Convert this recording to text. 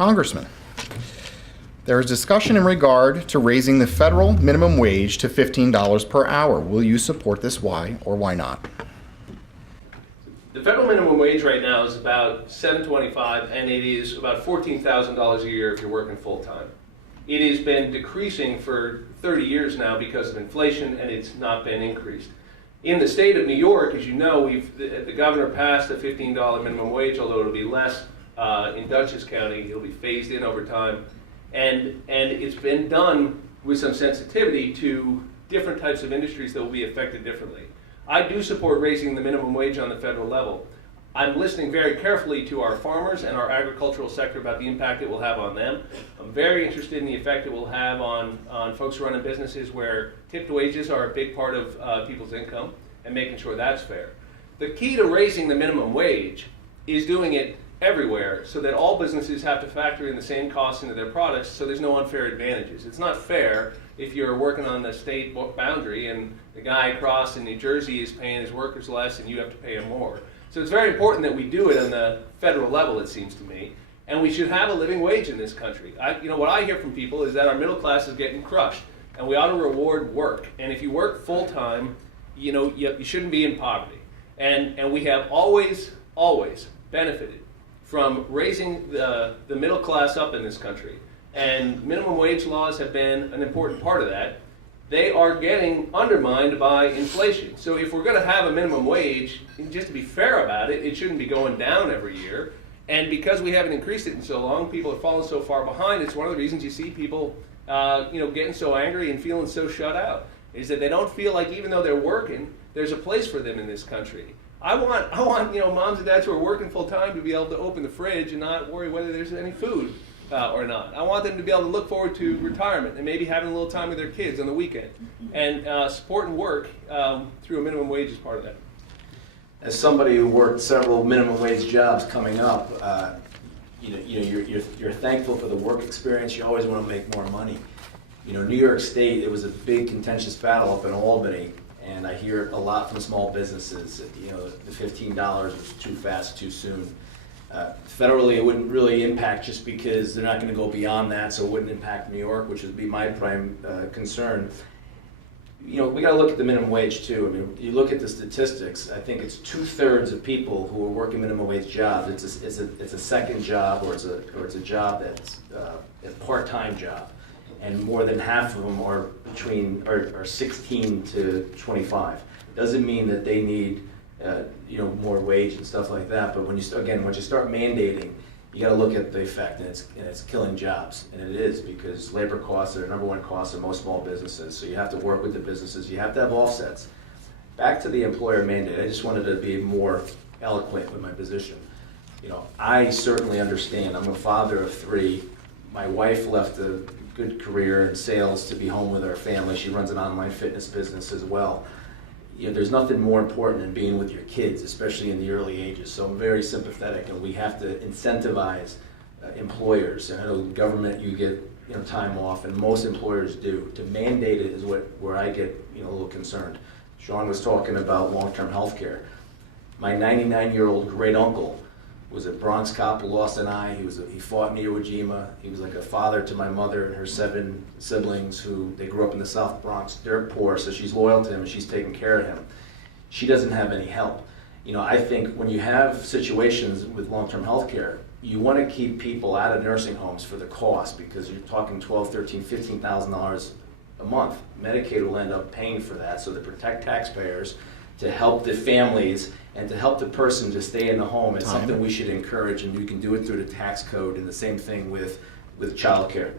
Congressman, there is discussion in regard to raising the federal minimum wage to $15 per hour. Will you support this? Why or why not? The federal minimum wage right now is about $7.25, and it is about $14,000 a year if you're working full-time. It has been decreasing for 30 years now because of inflation, and it's not been increased. In the state of New York, as you know, the governor passed a $15 minimum wage, although it'll be less in Dutchess County. It'll be phased in over time. And it's been done with some sensitivity to different types of industries that will be affected differently. I do support raising the minimum wage on the federal level. I'm listening very carefully to our farmers and our agricultural sector about the impact it will have on them. I'm very interested in the effect it will have on folks running businesses where tipped wages are a big part of people's income, and making sure that's fair. The key to raising the minimum wage is doing it everywhere so that all businesses have to factor in the same costs into their products so there's no unfair advantages. It's not fair if you're working on the state boundary and the guy across in New Jersey is paying his workers less and you have to pay him more. So it's very important that we do it on the federal level, it seems to me, and we should have a living wage in this country. What I hear from people is that our middle class is getting crushed, and we ought to reward work. And if you work full-time, you shouldn't be in poverty. And we have always benefited from raising the middle class up in this country. And minimum wage laws have been an important part of that. They are getting undermined by inflation. So if we're going to have a minimum wage, just to be fair about it, it shouldn't be going down every year. And because we haven't increased it in so long, people have fallen so far behind. It's one of the reasons you see people, getting so angry and feeling so shut out, is that they don't feel like even though they're working, there's a place for them in this country. I want moms and dads who are working full time to be able to open the fridge and not worry whether there's any food or not. I want them to be able to look forward to retirement and maybe having a little time with their kids on the weekend. And supporting work through a minimum wage is part of that. As somebody who worked several minimum wage jobs coming up, you're thankful for the work experience. You always want to make more money. New York State, it was a big contentious battle up in Albany, and I hear it a lot from small businesses. The $15 was too fast, too soon. Federally, it wouldn't really impact just because they're not going to go beyond that, so it wouldn't impact New York, which would be my prime concern. We got to look at the minimum wage too. I mean, you look at the statistics. I think it's 2/3 of people who are working minimum wage jobs. It's a second job, or it's a job that's a part-time job, and more than half of them are are 16 to 25. Doesn't mean that they need more wage and stuff like that. But once you start mandating, you got to look at the effect, and it's killing jobs, and it is, because labor costs are the number one cost of most small businesses. So you have to work with the businesses. You have to have offsets. Back to the employer mandate. I just wanted to be more eloquent with my position. I certainly understand. I'm a father of 3. My wife left a good career in sales to be home with our family. She runs an online fitness business as well. There's nothing more important than being with your kids, especially in the early ages. So I'm very sympathetic, and we have to incentivize employers. I know government, you get time off, and most employers do. To mandate it is where I get a little concerned. Sean was talking about long-term health care. My 99-year-old great uncle was a Bronx cop who lost an eye. He fought in Iwo Jima. He was like a father to my mother and her 7 siblings who they grew up in the South Bronx, dirt poor, so she's loyal to him and she's taking care of him. She doesn't have any help. I think when you have situations with long-term health care, you want to keep people out of nursing homes for the cost, because you're talking $12,000, $13,000, $15,000 a month. Medicaid will end up paying for that, so to protect taxpayers, to help the families, and to help the person to stay in the home. It's something we should encourage, and you can do it through the tax code, and the same thing with child care.